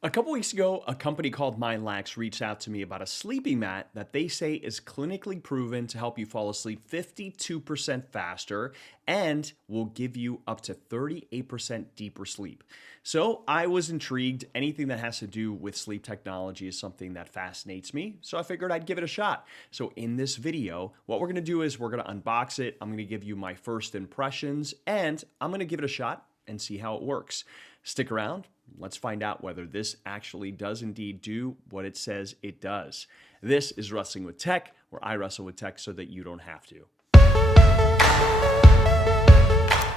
A couple weeks ago, a company called Mindlax reached out to me about a sleeping mat that they say is clinically proven to help you fall asleep 52% faster and will give you up to 38% deeper sleep. So I was intrigued. Anything that has to do with sleep technology is something that fascinates me. So I figured I'd give it a shot. So in this video, what we're going to do is we're going to unbox it. I'm going to give you my first impressions and I'm going to give it a shot and see how it works. Stick around. Let's find out whether this actually does indeed do what it says it does. This is Wrestling with Tech, where I wrestle with tech so that you don't have to.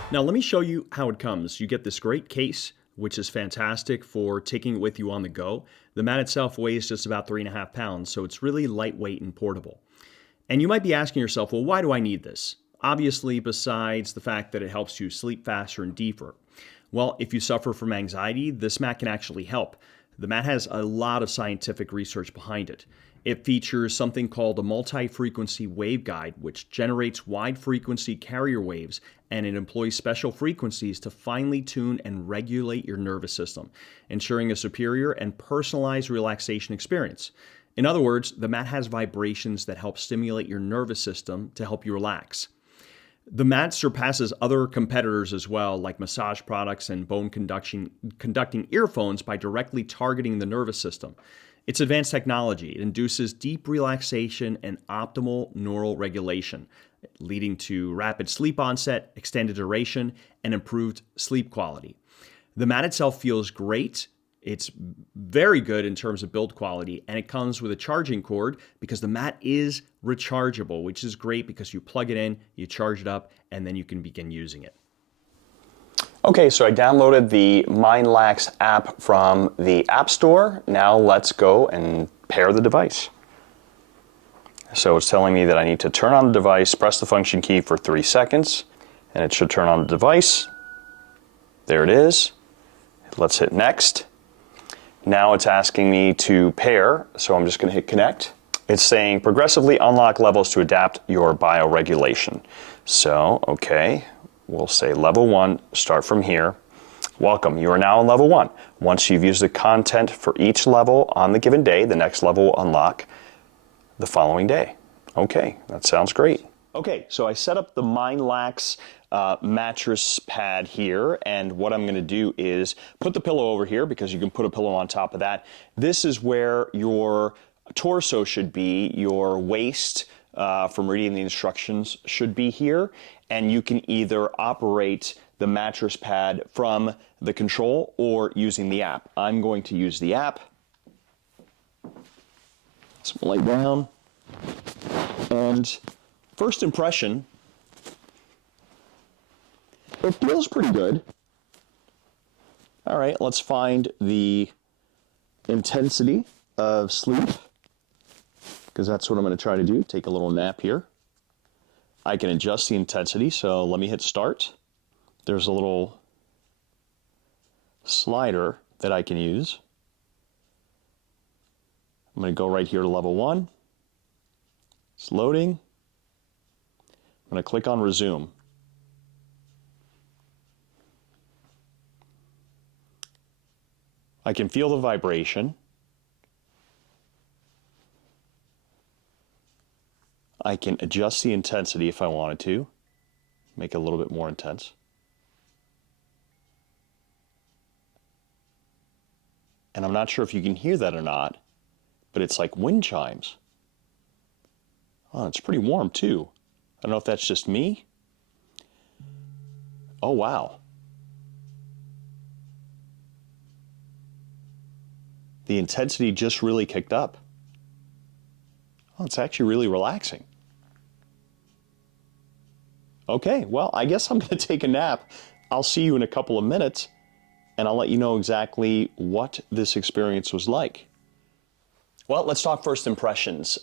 Now, let me show you how it comes. You get this great case, which is fantastic for taking it with you on the go. The mat itself weighs just about 3.5 pounds, so it's really lightweight and portable. And you might be asking yourself, well, why do I need this? Obviously, besides the fact that it helps you sleep faster and deeper. Well, if you suffer from anxiety, this mat can actually help. The mat has a lot of scientific research behind it. It features something called a multi-frequency waveguide, which generates wide-frequency carrier waves, and it employs special frequencies to finely tune and regulate your nervous system, ensuring a superior and personalized relaxation experience. In other words, the mat has vibrations that help stimulate your nervous system to help you relax. The mat surpasses other competitors as well, like massage products and bone conducting earphones by directly targeting the nervous system. It's advanced technology. It induces deep relaxation and optimal neural regulation, leading to rapid sleep onset, extended duration, and improved sleep quality. The mat itself feels great. It's very good in terms of build quality, and it comes with a charging cord because the mat is rechargeable, which is great because you plug it in, you charge it up, and then you can begin using it. Okay, so I downloaded the Mindlax app from the App Store. Now let's go and pair the device. So it's telling me that I need to turn on the device, press the function key for 3 seconds, and it should turn on the device. There it is. Let's hit next. Now it's asking me to pair, so I'm just going to hit connect. It's saying progressively unlock levels to adapt your bioregulation. So, okay, we'll say level 1, start from here. Welcome, you are now on level 1. Once you've used the content for each level on the given day, the next level will unlock the following day. Okay, that sounds great. Okay, so I set up the Mindlax mattress pad here, and what I'm going to do is put the pillow over here because you can put a pillow on top of that. This is where your torso should be, your waist from reading the instructions should be here, and you can either operate the mattress pad from the control or using the app. I'm going to use the app. So I'm going to lay down, and first impression, it feels pretty good. All right, let's find the intensity of sleep, because that's what I'm going to try to do, take a little nap here. I can adjust the intensity, so let me hit start. There's a little slider that I can use. I'm going to go right here to level 1. It's loading. I'm going to click on resume. I can feel the vibration. I can adjust the intensity if I wanted to, make it a little bit more intense. And I'm not sure if you can hear that or not, but it's like wind chimes. Oh, it's pretty warm too. I don't know if that's just me. Oh, wow. The intensity just really kicked up. Oh, it's actually really relaxing. Okay, well, I guess I'm going to take a nap. I'll see you in a couple of minutes, and I'll let you know exactly what this experience was like. Well, let's talk first impressions.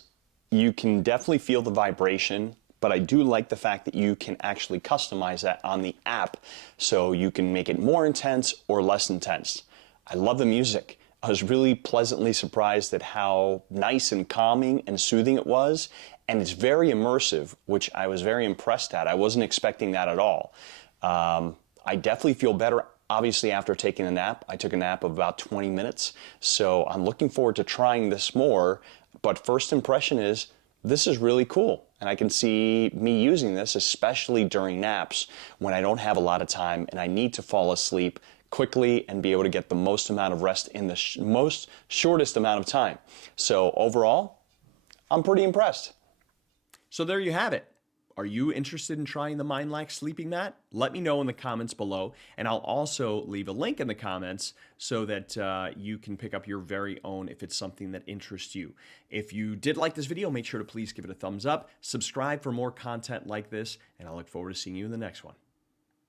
You can definitely feel the vibration, but I do like the fact that you can actually customize that on the app so you can make it more intense or less intense. I love the music. I was really pleasantly surprised at how nice and calming and soothing it was, and it's very immersive, which I was very impressed at. I wasn't expecting that at all. I definitely feel better Obviously, after taking a nap, I took a nap of about 20 minutes. So I'm looking forward to trying this more. But first impression is this is really cool. And I can see me using this, especially during naps when I don't have a lot of time and I need to fall asleep quickly and be able to get the most amount of rest in the most shortest amount of time. So overall, I'm pretty impressed. So there you have it. Are you interested in trying the Mindlax Sleeping Mat? Let me know in the comments below, and I'll also leave a link in the comments so that you can pick up your very own if it's something that interests you. If you did like this video, make sure to please give it a thumbs up, subscribe for more content like this, and I look forward to seeing you in the next one.